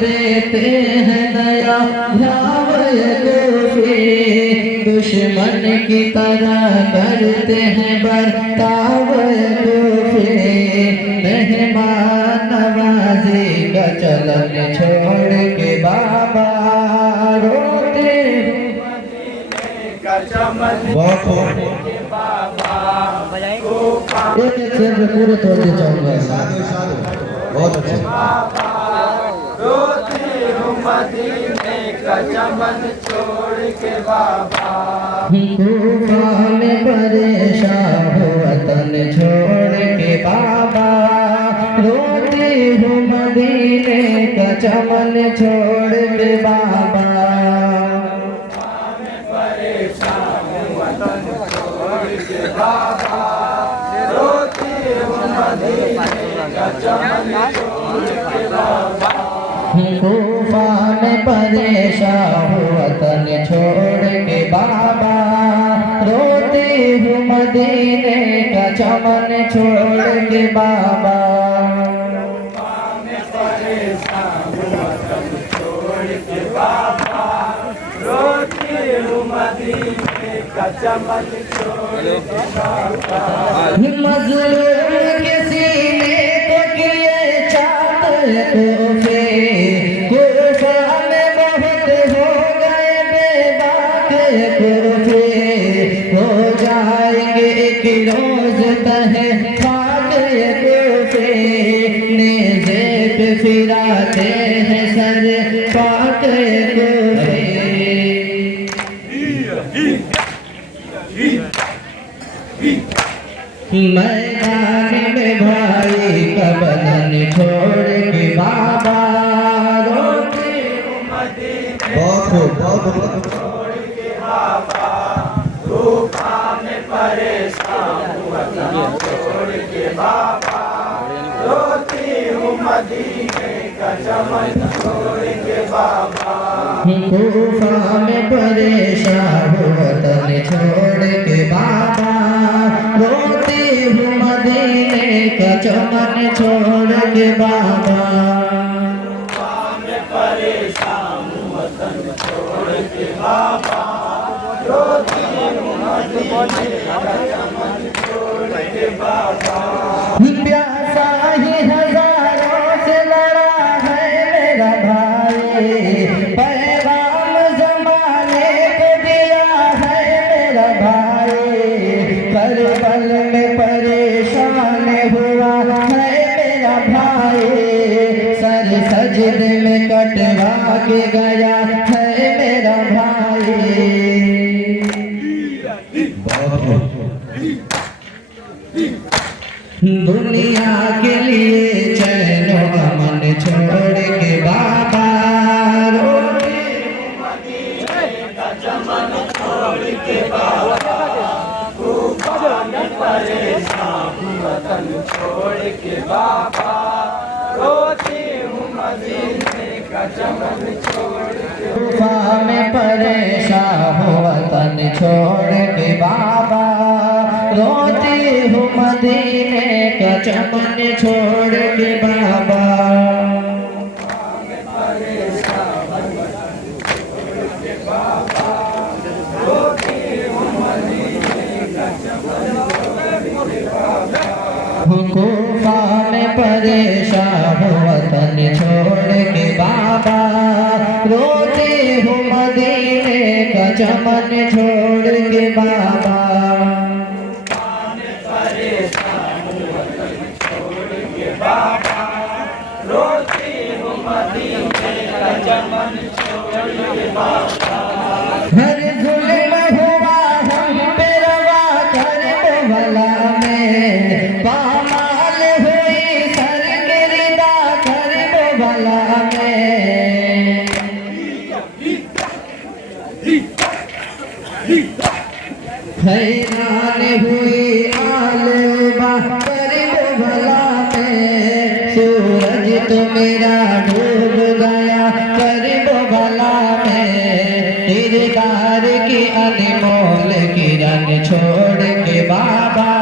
देते हैं नया भाव गोफे, दुश्मन की तरह करते हैं बर्ताव गोफे, मेहमान नवाजी का चलन छोड़ के बाबा रोते एक एक शेर में पूरे तोड़ना चाहूंगा। साधु साधु बहुत अच्छे। रोती हूँ मदीने का चमन छोड़ के बाबा, तूफान परेशान हो वतन छोड़ के बाबा, रोती हूँ मदीने का चमन छोड़ के बाबा, परेशान हूँ वतन छोड़ के बाबा, रोती हूँ मदीने का चमन छोड़ के बाबा, तूफान परेशान हो वतन छोड़ के बाबा, रोती हूँ मदीने का चमन छोड़ के बाबा, परेशान हूँ वतन छोड़ के बाबा, रोती हूँ मदीने का चमन छोड़ के बाबा, मज़लूम के सीने को किए चाहते तोहफे, कुफा में बहुत हो गए बेबाक तोहफे, हो जाएंगे एक रोज तहे खाक तोहफे, नेज़े पे फिराते हैं सर पाक तोहफे, मैदान में भाई का बदन छोड़ के बाबा रोते हूँ मदीने बहुत बहुत छोड़ के बाबा, तूफान में परेशान हूँ वतन छोड़ के बाबा, रोती हूँ मदीने का चमन छोड़ के बाबा, तूफा में परेशान हो वतन छोड़ के बाबा, रोती हूँ मदीने का चमन छोड़ के बाबा, तूफान में परेशान हूँ वतन छोड़ के बाबा, रोती हूँ मदीने का चमन छोड़ के बाबा, प्यासा ही हजारों से लड़ा है मेरा भाई, पैगाम जमाने को दिया है मेरा भाई, करबल में परेशान हुआ है मेरा भाई, सर सजदे में कटवा के गया है मेरा भाई, दुनिया के लिए चैन अमन छोड़ के बाबा रोते हूँ मदीने का चमन छोड़ के बाबा, तूफान में परेशान हूँ वतन छोड़ के बाबा, रोती हूँ मदीने का चमन छोड़ के तूफा में परेशान हो वतन छोड़ के बाबा, रोती हूँ मदीने का चमन छोड़ के बाबा, तूफा में परेशान हो वतन छोड़ के बाबा, रोते हूँ मदीने का चमन छोड़ के बाबा, परेशान हूँ वतन छोड़ के बाबा, रोती हूँ मदीने का चमन छोड़ के बाबा, हर जुल्म हुआ हम पे रवा करने वाला में, पामाल हुई सर के रिदा करने वाला में, हैरान हुई आलबा करने वाला में, सूरज तो मेरा डूब गया करने वाला में, किरदार की अनमोल किरण छोड़ के बाबा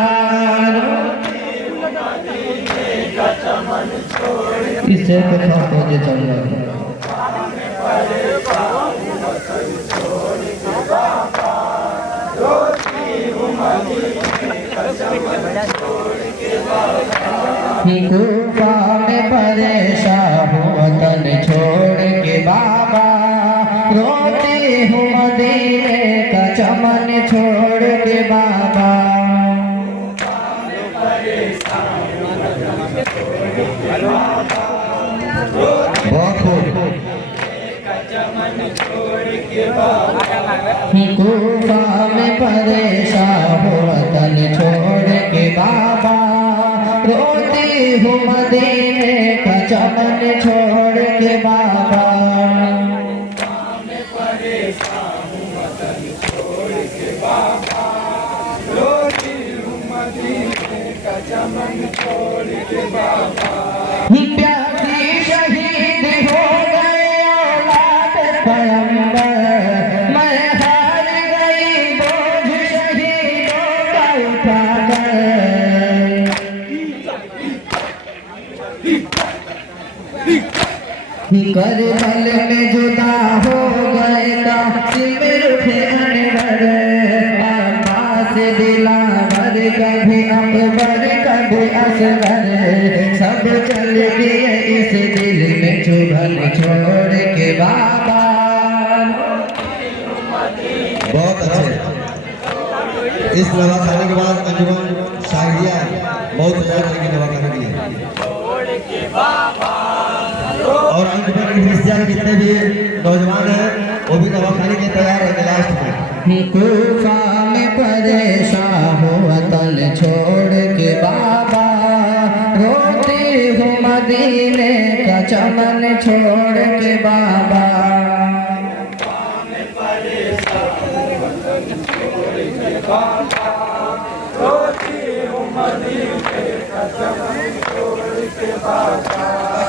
किसे कथा खोजे चंगा कूफा में परेशान हूँ वतन छोड़ के बाबा रोती हूँ मदीने का चमन छोड़ के बाबा कूफा में परेशान हूँ वतन छोड़ के बाबा रोती हूँ मदीने का चमन छोड़ के बाबा प्यासी शहीद हो गए औलाद पैगंबर मैं हार गई बोझ शहीदों का उठाकर करबल में जुदा हो गए कासिम रुठे अनवर अब्बास दिलावर कभी अकबर कभी असगर सब चल गए इस दिल में चुभन छोड़ के बाबा बहुत अच्छे। इस नवाखाने के बाद अंजुमन शायरिया बहुत अच्छा तरीके नवाखाने की है और अंजुमन के हिस्से जितने भी नौजवान हैं वो भी नवाखाने के तैयार है लास्ट में। कूफा में परेशान हूँ वतन छोड़ के बाबा रोती हूँ मदीने का चमन छोड़ के बाबा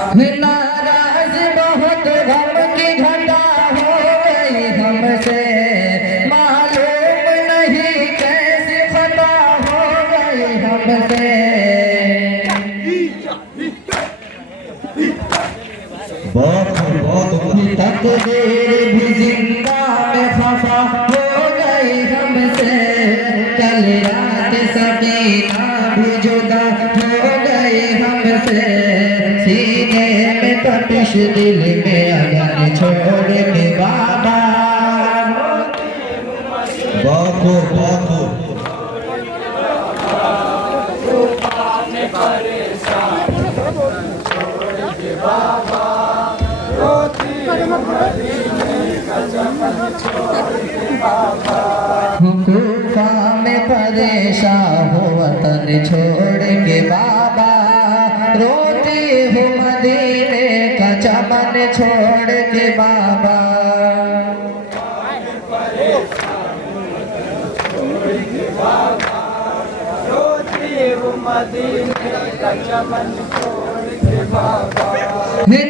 नाराज बहुत गम की घटा हो गई हमसे मालूम नहीं कैसी खता हो गई हमसे बहुत तकदीर भी जिंदा में खफा हो गई हमसे कल रात सकीना भी जुदा हो गई हमसे सीने में तपिश दिल में अगन छोड़ के बाबा बहुत खूब कूफा में परेशान हो वतन छोड़ के बाबा रोती हूँ मदीने का चमन छोड़ के बाबा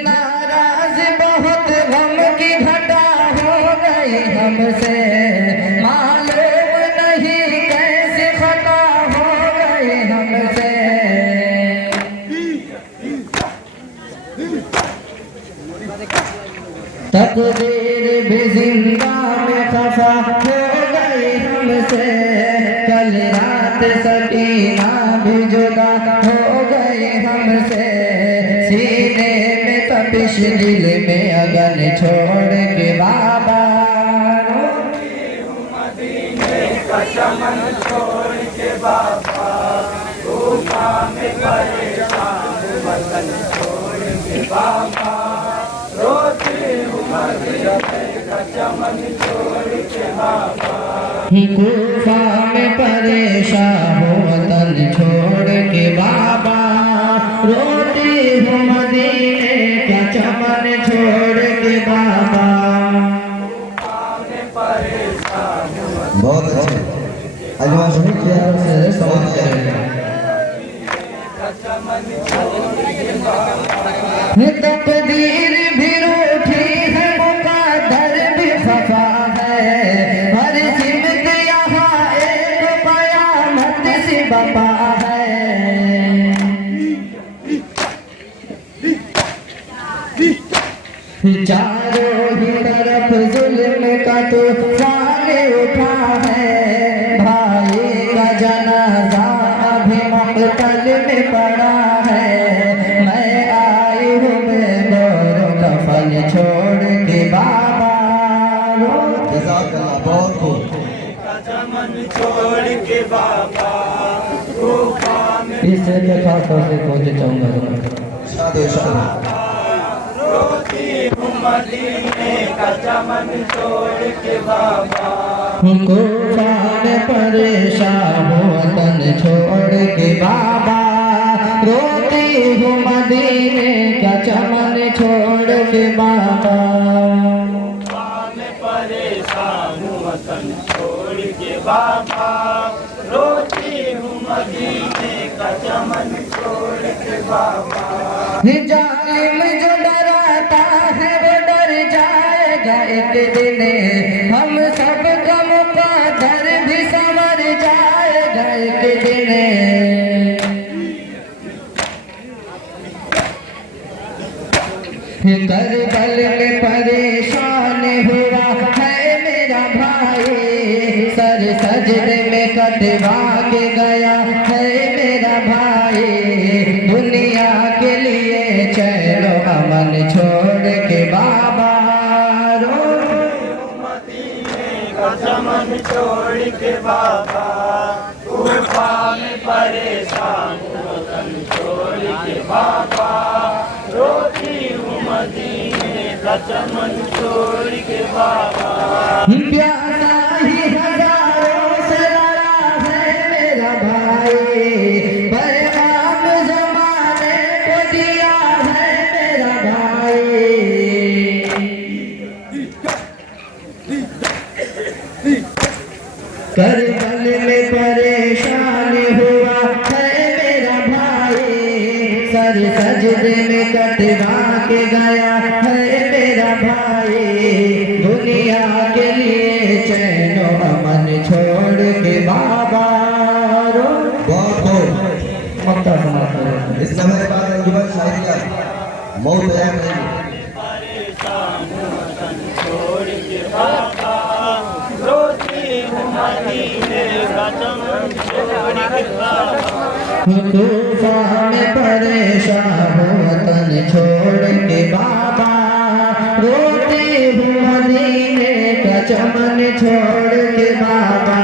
नाराज बहुत गम की घटा हो गई हमसे मालूम नहीं कैसे खता हो गई हमसे तकदीर भी जिंदा में खफा हो गई हमसे कल रात सकीना भी जुदा हो गई हमसे सीने में तपिश दिल में अगन छोड़ के बाबा चमन छोड़ के बाबा कूफा में परेशान वतन छोड़ के बाबा रोती हूँ मदीने का चमन छोड़ के बाबा कूफा में परेशान हूँ वतन छोड़ के बाबा रोती हूँ मदीने का चमन छोड़ के बाबा बहुत अच्छे। अजमान शहीद की तरफ से सवाल किया गया तकदीर भी रूठी है मुक़द्दर भी खफा है हर सिमत यहाँ एक कयामत सी बपा है चारों ही तरफ जुल्म का तूफान उठा है, भाई का जनाजा अभी मक़तल में पड़ा है। मैं आई हूँ बेगौर कफन छोड़ के बाबा, जज़ाकल्लाह, बहुत खूब। चमन छोड़ के बाबा गुफा में इसे मैं खास तौर से खोज चाहूँगा। इरशाद इरशाद। रोती हूँ मदीने का चमन छोड़ के बाबा गुफा में परेशान हूँ वतन छोड़ के बाबा, रोती हूँ मदीने का चमन छोड़ के बाबा। में परेशान हूँ वतन छोड़ के बाबा, रोती हूँ मदीने का चमन छोड़ के बाबा। जालिम जो डराता है वो डर जाएगा एक दिन, हम सब गम का दर भी संवर जाएगा एक दिन। करबल में परेशान हुआ है मेरा भाई, सर सजदे में कटवा के गया है मेरा भाई। दुनिया के लिए चलो अमन छोड़ के बाबा, मदीने का चमन छोड़ के बाबा गुफा में परेशान हूँ वतन छोड़ के बाबा, रोती हूँ मदीने का चमन छोड़ के बाबा। प्यासा ही हजारों से लड़ा है मेरा भाई, पैगाम जमाने को दिया है मेरा भाई। करबल में परेशान हुआ है मेरा भाई, सर सजदे में कटवा के गया है मेरा भाई। दुनिया के लिए चैनो अमन छोड़ के बाबा, बहुत खूब। मक्ता समाप्त हो। इस समय के बाद अंजुमन शायरिया मौत तैयार रहेगी। परेशान हूँ वतन छोड़ के बाबा, रोती हूँ मदीने का चमन छोड़ के बाबा। तूफा में परेशान हूँ वतन छोड़ के बाबा, रोती हूँ मदीने का चमन छोड़ के बाबा।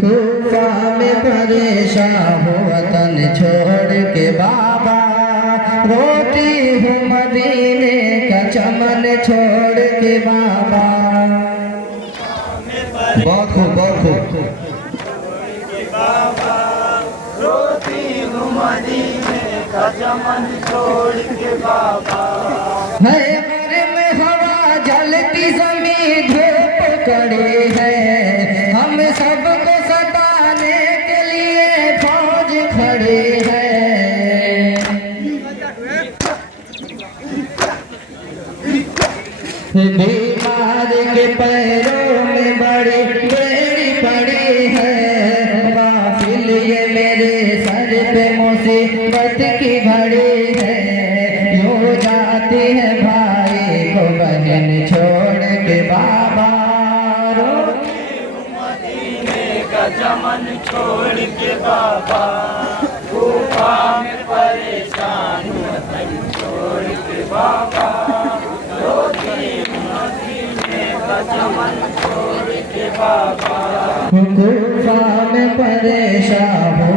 तूफा में परेशान हूँ वतन छोड़ के बाबा, रोती हूँ मदीने का चमन छोड़ के बाबा। बहुत खूब, बहुत खूब। रोती हूँ मदीने का चमन छोड़ के बाबा। है घर में हवा जलती जमी धूप कड़ी है, हम सबको सताने के लिए फौज खड़ी है। बीमार के पैरों में बड़ी बेड़ी पड़ी है, काफिल ये मेरे सर पे मुसीबत की घड़ी है। यूं जाती है भाई को बहन छोड़ के बाबा, मदीने का चमन छोड़ के बाबा गुफा में परेशान हूँ वतन छोड़ के बाबा, रोती हूँ मदीने का चमन छोड़ के बाबा। गुफा में परेशान हूँ